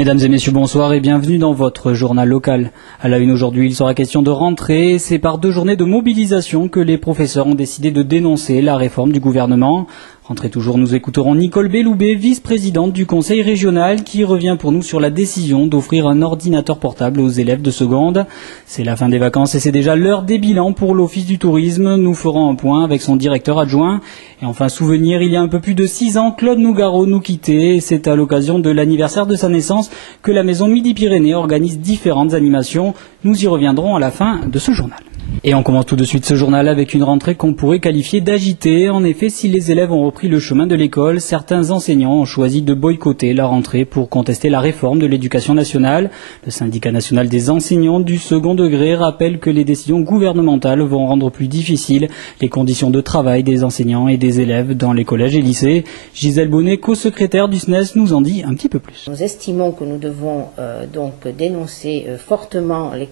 Mesdames et messieurs, bonsoir et bienvenue dans votre journal local. À la une aujourd'hui, il sera question de rentrée. C'est par 2 journées de mobilisation que les professeurs ont décidé de dénoncer la réforme du gouvernement. Rentrée toujours, nous écouterons Nicole Belloubet, vice-présidente du conseil régional, qui revient pour nous sur la décision d'offrir un ordinateur portable aux élèves de seconde. C'est la fin des vacances et c'est déjà l'heure des bilans pour l'Office du tourisme. Nous ferons un point avec son directeur adjoint. Et enfin, souvenir, il y a un peu plus de 6 ans, Claude Nougaro nous quittait. Et c'est à l'occasion de l'anniversaire de sa naissance que la Maison Midi-Pyrénées organise différentes animations. Nous y reviendrons à la fin de ce journal. Et on commence tout de suite ce journal avec une rentrée qu'on pourrait qualifier d'agitée. En effet, si les élèves ont repris le chemin de l'école, certains enseignants ont choisi de boycotter la rentrée pour contester la réforme de l'éducation nationale. Le syndicat national des enseignants du second degré rappelle que les décisions gouvernementales vont rendre plus difficiles les conditions de travail des enseignants et des élèves dans les collèges et lycées. Gisèle Bonnet, co-secrétaire du SNES, nous en dit un petit peu plus. Nous estimons que nous devons donc dénoncer fortement les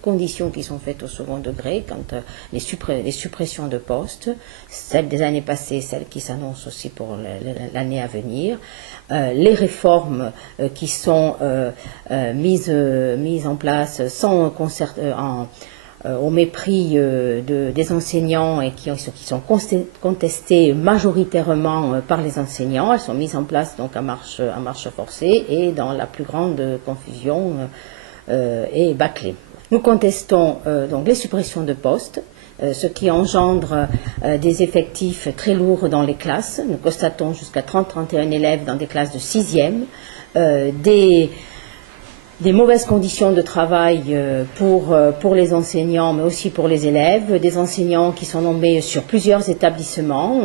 conditions qui sont faites au second degré quant les suppressions de postes, celles des années passées, celles qui s'annoncent aussi pour l'année à venir, les réformes qui sont mises en place au mépris des enseignants et qui sont contestées majoritairement par les enseignants. Elles sont mises en place donc à marche forcée et dans la plus grande confusion et bâclée. Nous contestons donc les suppressions de postes, ce qui engendre des effectifs très lourds dans les classes. Nous constatons jusqu'à 30-31 élèves dans des classes de 6e, des mauvaises conditions de travail pour les enseignants, mais aussi pour les élèves, des enseignants qui sont nommés sur plusieurs établissements,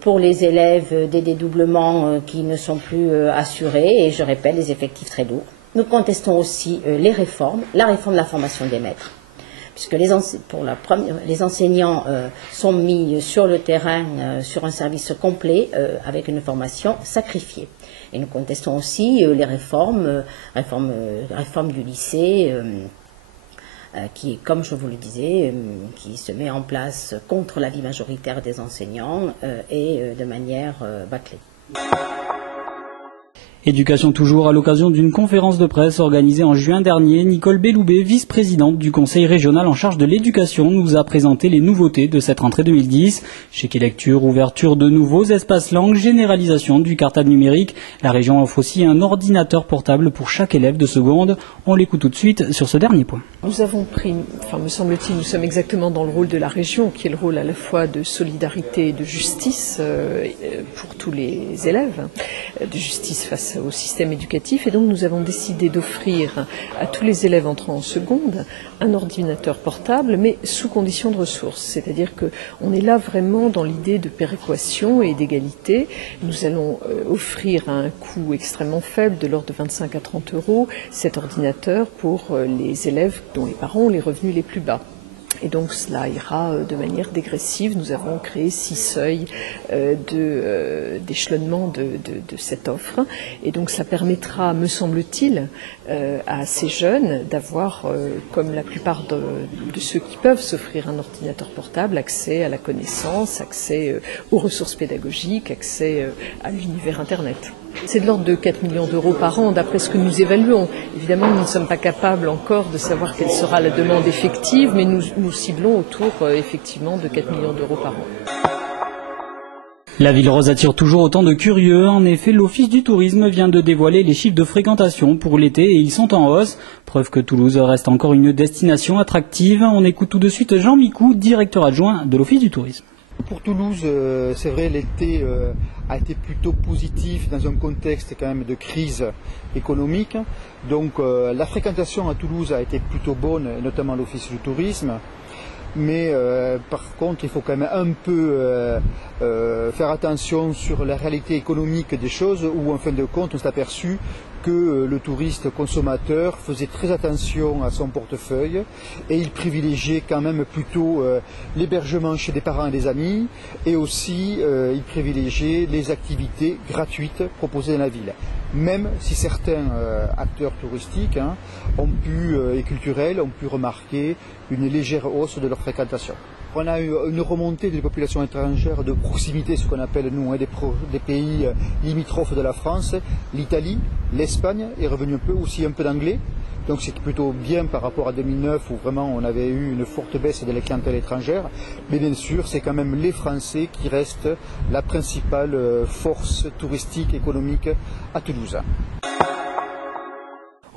pour les élèves des dédoublements qui ne sont plus assurés, et je répète, des effectifs très lourds. Nous contestons aussi la réforme de la formation des maîtres, puisque les enseignants sont mis sur le terrain sur un service complet avec une formation sacrifiée. Et nous contestons aussi les réformes du lycée qui, comme je vous le disais, qui se met en place contre l'avis majoritaire des enseignants et de manière bâclée. Éducation toujours, à l'occasion d'une conférence de presse organisée en juin dernier, Nicole Belloubet, vice-présidente du conseil régional en charge de l'éducation, nous a présenté les nouveautés de cette rentrée 2010. Chéque lecture, ouverture de nouveaux espaces langues, généralisation du cartable numérique. La région offre aussi un ordinateur portable pour chaque élève de seconde. On l'écoute tout de suite sur ce dernier point. Nous avons pris, me semble-t-il, nous sommes exactement dans le rôle de la région, qui est le rôle à la fois de solidarité et de justice pour tous les élèves, de justice face au système éducatif, et donc nous avons décidé d'offrir à tous les élèves entrant en seconde un ordinateur portable, mais sous condition de ressources. C'est-à-dire qu'on est là vraiment dans l'idée de péréquation et d'égalité. Nous allons offrir à un coût extrêmement faible, de l'ordre de 25 à 30 euros, cet ordinateur pour les élèves dont les parents ont les revenus les plus bas. Et donc cela ira de manière dégressive. Nous avons créé 6 seuils d'échelonnement de cette offre. Et donc ça permettra, me semble-t-il, à ces jeunes d'avoir, comme la plupart de ceux qui peuvent s'offrir un ordinateur portable, accès à la connaissance, accès aux ressources pédagogiques, accès à l'univers Internet. C'est de l'ordre de 4 millions d'euros par an, d'après ce que nous évaluons. Évidemment, nous ne sommes pas capables encore de savoir quelle sera la demande effective, mais nous ciblons autour, effectivement, de 4 millions d'euros par an. La ville rose attire toujours autant de curieux. En effet, l'Office du tourisme vient de dévoiler les chiffres de fréquentation pour l'été et ils sont en hausse. Preuve que Toulouse reste encore une destination attractive. On écoute tout de suite Jean Micou, directeur adjoint de l'Office du tourisme. Pour Toulouse, c'est vrai, l'été a été plutôt positif dans un contexte quand même de crise économique. Donc la fréquentation à Toulouse a été plutôt bonne, notamment l'Office du tourisme. Mais par contre, il faut quand même un peu faire attention sur la réalité économique des choses, où en fin de compte, on s'est aperçu que le touriste consommateur faisait très attention à son portefeuille et il privilégiait quand même plutôt l'hébergement chez des parents et des amis, et aussi il privilégiait les activités gratuites proposées dans la ville. Même si certains acteurs touristiques et culturels ont pu remarquer une légère hausse de leur fréquentation. on a eu une remontée des populations étrangères de proximité, ce qu'on appelle nous, des pays limitrophes de la France. L'Italie, l'Espagne est revenu un peu, aussi un peu d'anglais. Donc c'est plutôt bien par rapport à 2009 où vraiment on avait eu une forte baisse de la clientèle étrangère. Mais bien sûr, c'est quand même les Français qui restent la principale force touristique, économique à Toulouse.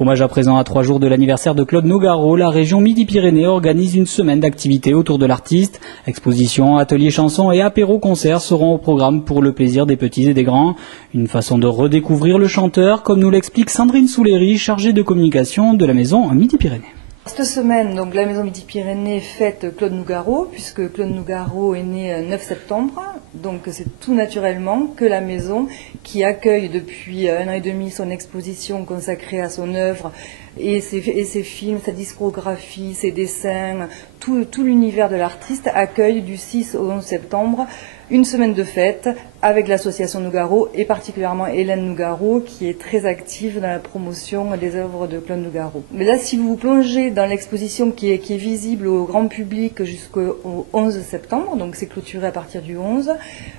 Hommage à présent à 3 jours de l'anniversaire de Claude Nougaro, la région Midi-Pyrénées organise une semaine d'activités autour de l'artiste. Expositions, ateliers chansons et apéros-concerts seront au programme pour le plaisir des petits et des grands. Une façon de redécouvrir le chanteur, comme nous l'explique Sandrine Souléry, chargée de communication de la maison Midi-Pyrénées. Cette semaine, donc, la maison Midi-Pyrénées fête Claude Nougaro, puisque Claude Nougaro est né 9 septembre. Donc c'est tout naturellement que la maison, qui accueille depuis 1 an et demi son exposition consacrée à son œuvre et ses films, sa discographie, ses dessins, tout l'univers de l'artiste, accueille du 6 au 11 septembre une semaine de fête avec l'association Nougaro et particulièrement Hélène Nougaro qui est très active dans la promotion des œuvres de Claude Nougaro. Mais là, si vous vous plongez dans l'exposition qui est visible au grand public jusqu'au 11 septembre, donc c'est clôturé à partir du 11,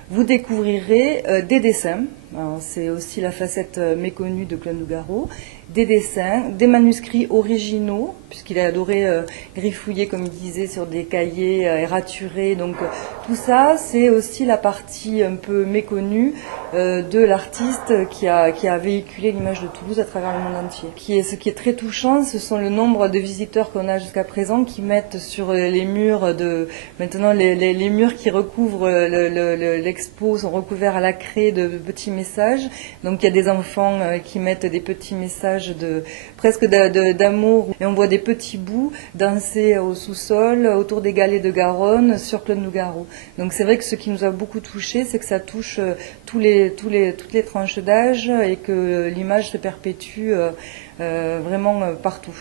vous découvrirez des dessins. C'est aussi la facette méconnue de Claude Nougaro. Des dessins, des manuscrits originaux, puisqu'il a adoré griffouiller, comme il disait, sur des cahiers et raturer. Donc tout ça, c'est aussi la partie un peu méconnue de l'artiste qui a véhiculé l'image de Toulouse à travers le monde entier. Ce qui est très touchant, ce sont le nombre de visiteurs qu'on a jusqu'à présent qui mettent sur les murs maintenant les murs qui recouvrent l'expo sont recouverts à la craie de petits messages. Donc il y a des enfants qui mettent des petits messages presque d'amour, et on voit des petits bouts danser au sous-sol autour des galets de Garonne sur Claude Nougaro. Donc c'est vrai que ce qui nous a beaucoup touché, c'est que ça touche toutes les tranches d'âge et que l'image se perpétue vraiment partout.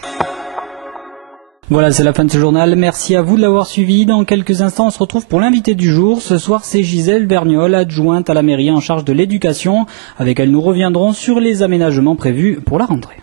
Voilà, c'est la fin de ce journal. Merci à vous de l'avoir suivi. Dans quelques instants, on se retrouve pour l'invité du jour. Ce soir, c'est Gisèle Vergnol, adjointe à la mairie en charge de l'éducation. Avec elle, nous reviendrons sur les aménagements prévus pour la rentrée.